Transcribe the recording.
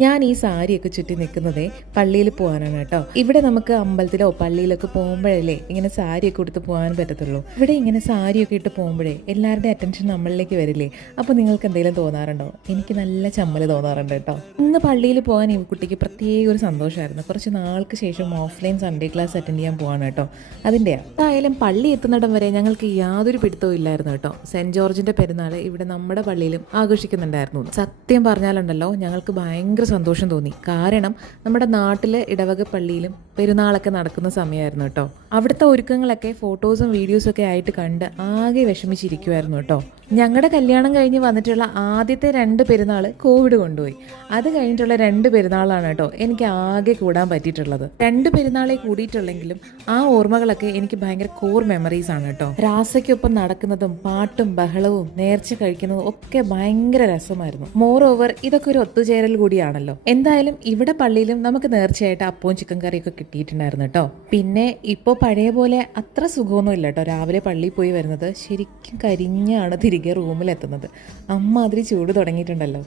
ഞാൻ ഈ സാരിയൊക്കെ ചുറ്റി നിൽക്കുന്നതേ പള്ളിയിൽ പോകാനാണ് കേട്ടോ. ഇവിടെ നമുക്ക് അമ്പലത്തിലോ പള്ളിയിലൊക്കെ പോകുമ്പോഴല്ലേ ഇങ്ങനെ സാരിയൊക്കെ കൊടുത്ത് പോകാൻ പറ്റത്തുള്ളൂ. ഇവിടെ ഇങ്ങനെ സാരിയൊക്കെ ഇട്ട് പോകുമ്പോഴേ എല്ലാവരുടെ അറ്റൻഷൻ നമ്മളിലേക്ക് വരില്ലേ. അപ്പോൾ നിങ്ങൾക്ക് എന്തെങ്കിലും തോന്നാറുണ്ടോ? എനിക്ക് നല്ല ചമ്മൽ തോന്നാറുണ്ട് കേട്ടോ. ഇന്ന് പള്ളിയിൽ പോകാൻ ഈ കുട്ടിക്ക് പ്രത്യേക ഒരു സന്തോഷമായിരുന്നു. കുറച്ച് നാൾക്ക് ശേഷം ഓഫ്ലൈൻ സൺഡേ ക്ലാസ് അറ്റൻഡ് ചെയ്യാൻ പോവാണ് കേട്ടോ. അതിൻ്റെയാണ്. എന്തായാലും പള്ളി എത്തുന്നിടം വരെ ഞങ്ങൾക്ക് യാതൊരു പിടുത്തവും ഇല്ലായിരുന്നു കേട്ടോ. സെന്റ് ജോർജിന്റെ പെരുന്നാൾ ഇവിടെ നമ്മുടെ പള്ളിയിലും ആഘോഷിക്കുന്നുണ്ടായിരുന്നു. സത്യം പറഞ്ഞാലുണ്ടല്ലോ ഞങ്ങൾക്ക് ഭയങ്കര സന്തോഷം തോന്നി. കാരണം നമ്മുടെ നാട്ടിലെ ഇടവക പള്ളിയിലും പെരുന്നാളൊക്കെ നടക്കുന്ന സമയമായിരുന്നു കേട്ടോ. അവിടുത്തെ ഒരുക്കങ്ങളൊക്കെ ഫോട്ടോസും വീഡിയോസും ഒക്കെ ആയിട്ട് കണ്ട് ആകെ വിഷമിച്ചിരിക്കുമായിരുന്നു കേട്ടോ. ഞങ്ങളുടെ കല്യാണം കഴിഞ്ഞ് വന്നിട്ടുള്ള ആദ്യത്തെ 2 പെരുന്നാൾ കോവിഡ് കൊണ്ടുപോയി. അത് കഴിഞ്ഞിട്ടുള്ള 2 പെരുന്നാളാണ് കേട്ടോ എനിക്ക് ആകെ കൂടാൻ പറ്റിയിട്ടുള്ളത്. 2 പെരുന്നാളെ കൂടിയിട്ടുള്ളെങ്കിലും ആ ഓർമ്മകളൊക്കെ എനിക്ക് ഭയങ്കര കോർ മെമ്മറീസ് ആണ് കേട്ടോ. രാസയ്ക്കൊപ്പം നടക്കുന്നതും പാട്ടും ബഹളവും നേർച്ച കഴിക്കുന്നതും ഒക്കെ ഭയങ്കര രസമായിരുന്നു. മോർ ഓവർ ഇതൊക്കെ ഒരു ഒത്തുചേരൽ കൂടിയാണല്ലോ. എന്തായാലും ഇവിടെ പള്ളിയിലും നമുക്ക് നേർച്ചയായിട്ട് അപ്പവും ചിക്കൻ കറിയൊക്കെ കിട്ടിയിട്ടുണ്ടായിരുന്നു കേട്ടോ. പിന്നെ ഇപ്പോൾ പഴയ പോലെ അത്ര സുഖമൊന്നും ഇല്ല കേട്ടോ. രാവിലെ പള്ളിയിൽ പോയി വരുന്നത് ശരിക്കും കരിഞ്ഞാണ് തിരികെ റൂമിലെത്തുന്നത്. അമ്മാതിരി ചൂട് തുടങ്ങിയിട്ടുണ്ടല്ലോ.